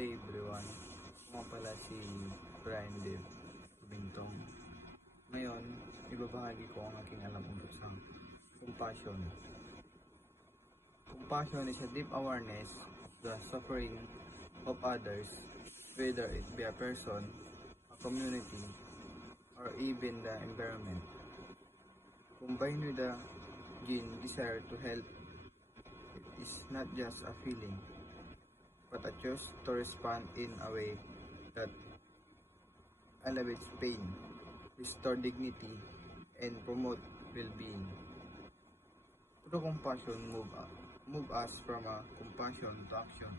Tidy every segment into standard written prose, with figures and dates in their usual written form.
day everyone, ako pala si Brian Dave Bintong. Ngayon, ibabahagi ko ang aking alam tungkol sa compassion. Compassion is a deep awareness of the suffering of others, whether it be a person, a community, or even the environment. Combined with the genuine desire to help, it is not just a feeling, but a choice to respond in a way that elevates pain, restore dignity, and promote well-being. True compassion move us from a compassion to action.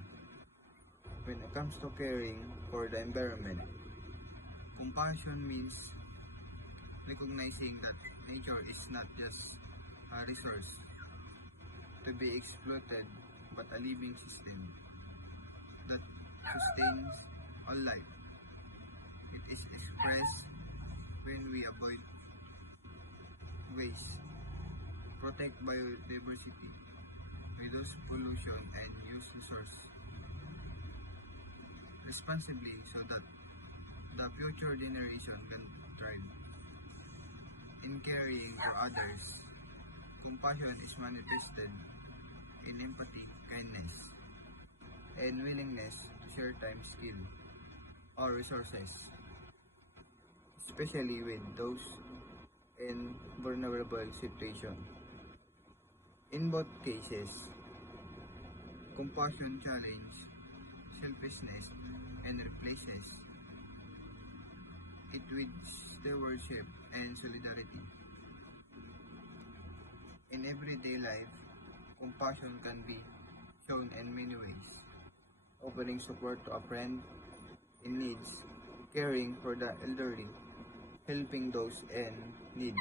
When it comes to caring for the environment, compassion means recognizing that nature is not just a resource to be exploited, but a living system that sustains all life. It is expressed when we avoid waste, protect biodiversity, reduce pollution, and use resources responsibly so that the future generation can thrive. In caring for others, compassion is manifested in empathy, kindness, and willingness to share time, skill, or resources, especially with those in vulnerable situations. In both cases, compassion challenges selfishness and replaces it with stewardship and solidarity. In everyday life, compassion can be shown in many ways: offering support to a friend in need, caring for the elderly, helping those in need,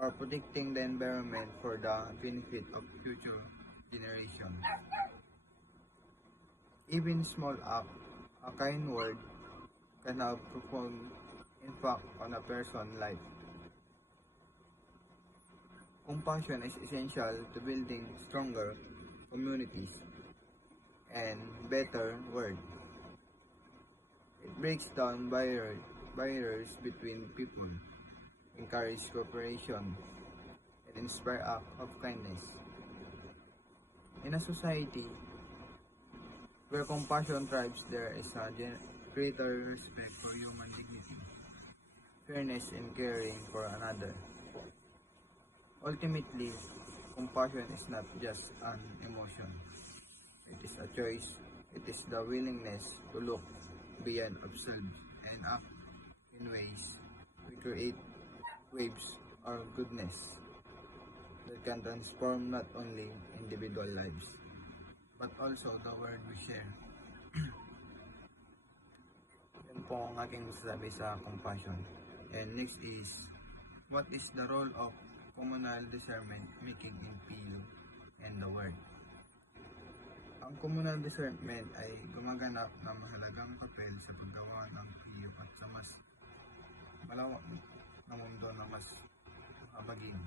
or protecting the environment for the benefit of future generations. Even small act, a kind word, can have profound impact on a person's life. Compassion is essential to building stronger communities and better world. It breaks down barriers between people, encourage cooperation, and inspire acts of kindness. In a society where compassion thrives, there is a greater respect for human dignity, fairness, and caring for another. Ultimately, compassion is not just an emotion. It is a choice. It is the willingness to look beyond observe and act in ways we create waves or goodness that can transform not only individual lives, but also the world we share. Yan po ang aking masasabi sa compassion. And next is, what is the role of communal discernment making in PU and the world? Ang communal discernment ay gumaganap ng mahalagang papel sa paggawa ng PU at sa mas malawak na mundo na mas makabagin.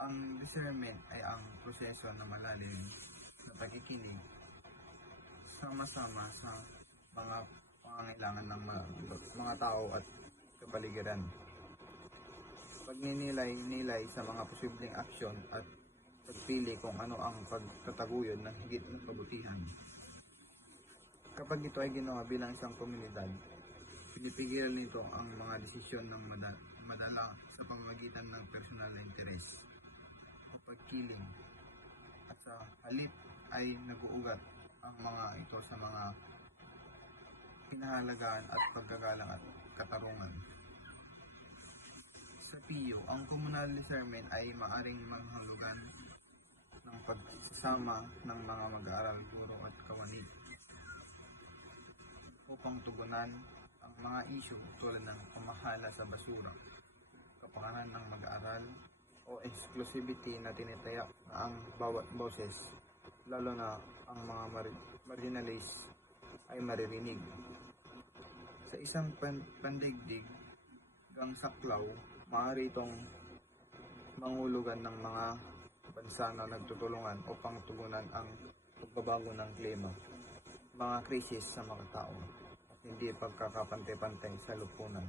Ang discernment ay ang proseso na malalim na pagkikinig sama-sama sa mga pangangailangan ng mga tao at kapaligiran. Pagninilay-nilay sa mga posibleng aksyon at pagpili kung ano ang pagtataguyod ng higit na kabutihan. Kapag ito ay ginawa bilang isang komunidad, pinipigilan nito ang mga desisyon ng madala sa pamamagitan ng personal na interes o pagkiling, at sa halip ay nag-uugat ang mga ito sa mga pinahalagaan at pagkagalang at katarungan. Sa PU, ang communal discernment ay maaring manghulugan ng pagsasama ng mga mag-aaral, guro at kawani upang tugunan ang mga isyu tulad ng pamahala sa basura, kapakanan ng mag-aaral, o exclusivity na tinatayak na ang bawat boses, lalo na ang mga marginalized, ay maririnig. Sa isang pandigdig gang saklaw, maaari itong manghulugan ng mga bansa na nagtutulungan upang tugunan ang pagbabago ng klima, mga krisis sa mga tao at hindi pagkakapantay-pantay sa lipunan.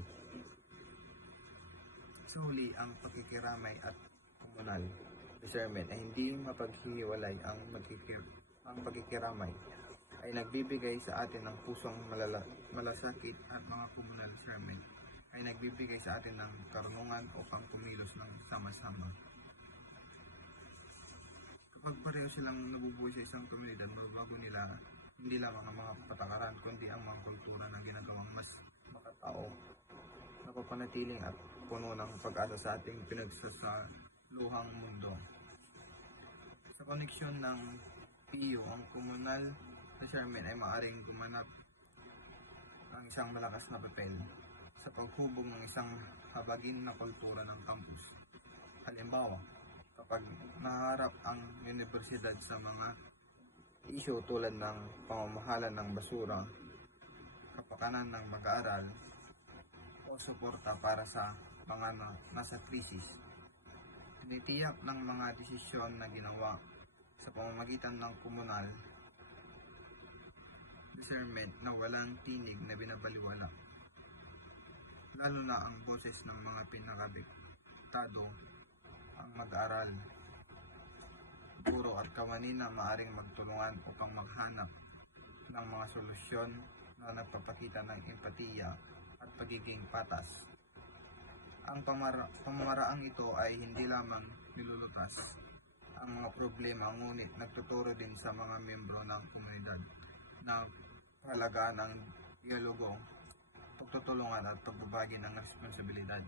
Sa huli, ang pakikiramay at komunal discernment ay hindi mapaghihiwalay. Ang pakikiramay ay nagbibigay sa atin ng pusong malasakit at mga komunal discernment ay nagbibigay sa atin ng karunungan upang kumilos ng sama-sama. Kapag pareho silang nabubuhay sa isang komunidad, mababago nila hindi lamang ang mga patakaran, kundi ang mga kultura na ginagawang mas makatao, napapanatiling at puno ng pag-asa sa ating pinagsasaluhang mundo. Sa koneksyon ng PIO, ang komunal discernment ay maaaring gumanap ang isang malakas na papel sa paghubog ng isang habagin na kultura ng campus. Halimbawa, kapag naharap ang universidad sa mga isyu tulad ng pamamahala ng basura, kapakanan ng mag-aaral, o suporta para sa mga nasa krisis, tinitiyak ng mga desisyon na ginawa sa pamamagitan ng komunal discernment na walang tinig na binabaliwala, lalo na ang boses ng mga pinakadektado, ang mag-aaral, guro at kawani na maaring magtulungan upang maghanap ng mga solusyon na nagpapakita ng empatiya at pagiging patas. Ang pamamaraang ito ay hindi lamang nilulutas ang mga problema, ngunit nagtuturo din sa mga miyembro ng komunidad na kahalagaan ng dialogo, pagtutulungan at pagbabagi ng responsibilidad.